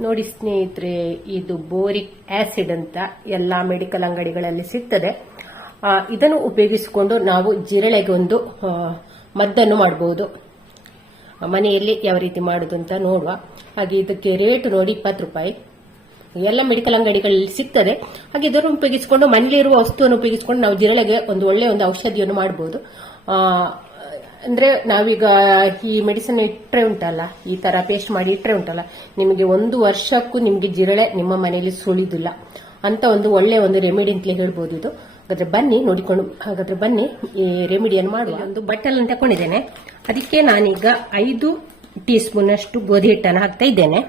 ನೋಡಿ ಸ್ನೇಹಿತರೆ, ಇದು ಬೋರಿಕ್ ಆಸಿಡ್ ಅಂತ ಎಲ್ಲಾ ಮೆಡಿಕಲ್ ಅಂಗಡಿಗಳಲ್ಲಿ ಸಿಗ್ತದೆ. ಇದನ್ನು ಉಪಯೋಗಿಸಿಕೊಂಡು ನಾವು ಜಿರಳೆಗೆ ಒಂದು ಮದ್ದನ್ನು ಮಾಡಬಹುದು ಮನೆಯಲ್ಲಿ ಯಾವ ರೀತಿ ಮಾಡುದು ಅಂತ ನೋಡುವ. ಹಾಗೆ ಇದಕ್ಕೆ ರೇಟ್ ನೋಡಿ ಇಪ್ಪತ್ತು ರೂಪಾಯಿ. ಎಲ್ಲ ಮೆಡಿಕಲ್ ಅಂಗಡಿಗಳಲ್ಲಿ ಸಿಗ್ತದೆ. ಹಾಗೆ ಇದನ್ನು ಉಪಯೋಗಿಸಿಕೊಂಡು ಮನೆಯಲ್ಲಿರುವ ವಸ್ತುವನ್ನು ಉಪಯೋಗಿಸಿಕೊಂಡು ನಾವು ಜಿರಳೆಗೆ ಒಂದು ಒಳ್ಳೆಯ ಒಂದು ಔಷಧಿಯನ್ನು ಮಾಡಬಹುದು ಅಂದ್ರೆ ನಾವೀಗ ಈ ಮೆಡಿಸಿನ್ ಇಟ್ಟರೆ ಉಂಟಲ್ಲ, ಈ ತರ ಪೇಸ್ಟ್ ಮಾಡಿ ಇಟ್ಟರೆ ಉಂಟಲ್ಲ, ನಿಮಗೆ ಒಂದು ವರ್ಷಕ್ಕೂ ನಿಮಗೆ ಜಿರಳೆ ನಿಮ್ಮ ಮನೆಯಲ್ಲಿ ಸುಳಿದಿಲ್ಲ. ಅಂತ ಒಂದು ಒಳ್ಳೆ ಒಂದು ರೆಮಿಡಿ ಅಂತಲೇ ಹೇಳ್ಬೋದು ಇದು. ಹಾಗಾದ್ರೆ ಬನ್ನಿ, ನೋಡಿಕೊಂಡು, ಹಾಗಾದ್ರೆ ಬನ್ನಿ, ಈ ರೆಮಿಡಿಯನ್ನು ಮಾಡುವ. ಒಂದು ಬಟ್ಟಲನ್ನು ತಕೊಂಡಿದ್ದೇನೆ ಅದಕ್ಕೆ ನಾನೀಗ ಐದು ಟೀ ಸ್ಪೂನ್ ಅಷ್ಟು ಗೋಧಿ ಹಿಟ್ಟನ್ನು ಹಾಕ್ತಾ ಇದ್ದೇನೆ.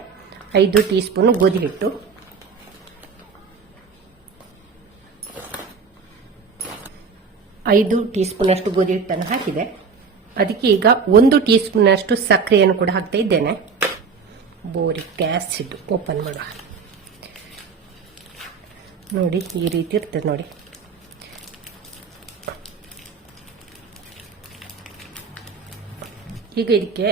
ಐದು ಟೀ ಸ್ಪೂನ್ ಗೋಧಿ ಹಿಟ್ಟು. ಐದು ಟೀ ಸ್ಪೂನ್ ಅಷ್ಟು ಗೋಧಿ ಹಿಟ್ಟನ್ನು ಹಾಕಿದೆ. ಅದಕ್ಕೆ ಈಗ ಒಂದು ಟೀ ಸ್ಪೂನ್ ಅಷ್ಟು ಸಕ್ಕರೆಯನ್ನು ಕೂಡ ಹಾಕ್ತಾ ಇದ್ದೇನೆ. ಬೋರಿಕ್ ಆಸಿಡ್ ಓಪನ್ ಮಾಡುವ ನೋಡಿ ಈ ರೀತಿ ಇರ್ತದೆ ನೋಡಿ. ಈಗ ಇದಕ್ಕೆ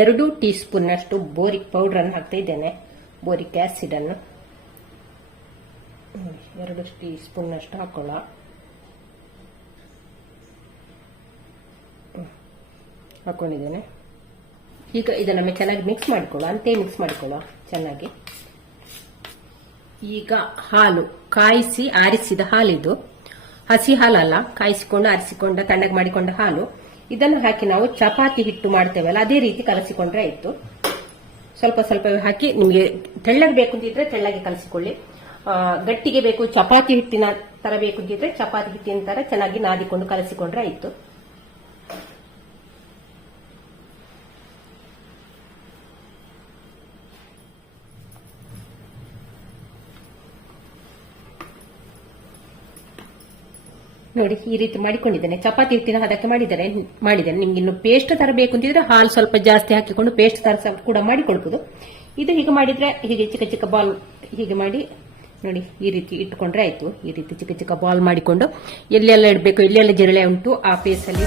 ಎರಡು ಟೀ ಸ್ಪೂನ್ ಅಷ್ಟು ಬೋರಿಕ್ ಪೌಡರ್ ಅನ್ನು ಹಾಕ್ತಾ ಇದ್ದೇನೆ. ಬೋರಿಕ್ ನೋಡಿ, ಎರಡು ಟೀ ಸ್ಪೂನ್ ಅಷ್ಟು ಹಾಕೊಂಡಿದ್ದೇನೆ. ಈಗ ಇದನ್ನು ಚೆನ್ನಾಗಿ ಮಿಕ್ಸ್ ಮಾಡಿಕೊಳ್ಳುವ ಅಂತೆ ಮಿಕ್ಸ್ ಮಾಡಿಕೊಳ್ಳುವ ಚೆನ್ನಾಗಿ. ಈಗ ಹಾಲು, ಕಾಯಿಸಿ ಆರಿಸಿದ ಹಾಲಿದು. ಹಸಿ ಹಾಲಲ್ಲ, ಕಾಯಿಸಿಕೊಂಡು, ಆರಿಸಿಕೊಂಡ, ತಣ್ಣಗೆ ಮಾಡಿಕೊಂಡ ಹಾಲು. ಇದನ್ನು ಹಾಕಿ ನಾವು ಚಪಾತಿ ಹಿಟ್ಟು ಮಾಡ್ತೇವಲ್ಲ, ಅದೇ ರೀತಿ ಕಲಸಿಕೊಂಡ್ರೆ ಆಯ್ತು. ಸ್ವಲ್ಪ ಸ್ವಲ್ಪ ಹಾಕಿ ನಿಮಗೆ ತೆಳ್ಳಗೆ ಬೇಕು ಅಂತಿದ್ರೆ ತೆಳ್ಳಗೆ ಕಲಸಿಕೊಳ್ಳಿ. ಗಟ್ಟಿಗೆ ಬೇಕು ಚಪಾತಿ ಹಿಟ್ಟಿನ ತರ ಬೇಕು ಅಂತಿದ್ರೆ ಚಪಾತಿ ಹಿಟ್ಟಿನ ತರ ಚೆನ್ನಾಗಿ ನಾದಿಕೊಂಡು ಕಲಸಿಕೊಂಡ್ರೆ ಆಯ್ತು. ನೋಡಿ, ಈ ರೀತಿ ಮಾಡಿಕೊಂಡಿದ್ದೇನೆ. ಚಪಾತಿ ಹಿಟ್ಟಿನ ಹದಕ್ಕೆ ಮಾಡಿದ್ದಾರೆ ಮಾಡಿದ್ದೇನೆ. ನಿಮ್ಗೆ ಇನ್ನು ಪೇಸ್ಟ್ ತರ ಬೇಕು ಅಂತಿದ್ರೆ ಹಾಲು ಸ್ವಲ್ಪ ಜಾಸ್ತಿ ಹಾಕಿಕೊಂಡು ಪೇಸ್ಟ್ ತರ ಕೂಡ ಮಾಡಿಕೊಳ್ಬಹುದು ಇದು ಹೀಗೆ ಮಾಡಿದ್ರೆ ಹೀಗೆ ಚಿಕ್ಕ ಚಿಕ್ಕ ಬಾಲ್ ಹೀಗೆ ಮಾಡಿ, ನೋಡಿ, ಈ ರೀತಿ ಇಟ್ಕೊಂಡ್ರೆ ಆಯ್ತು. ಈ ರೀತಿ ಚಿಕ್ಕ ಚಿಕ್ಕ ಬಾಲ್ ಮಾಡಿಕೊಂಡು ಎಲ್ಲೆಲ್ಲ ಇಡಬೇಕು. ಎಲ್ಲೆಲ್ಲ ಜಿರಳೆ ಉಂಟು. ಆ ಪೇಸಲ್ಲಿ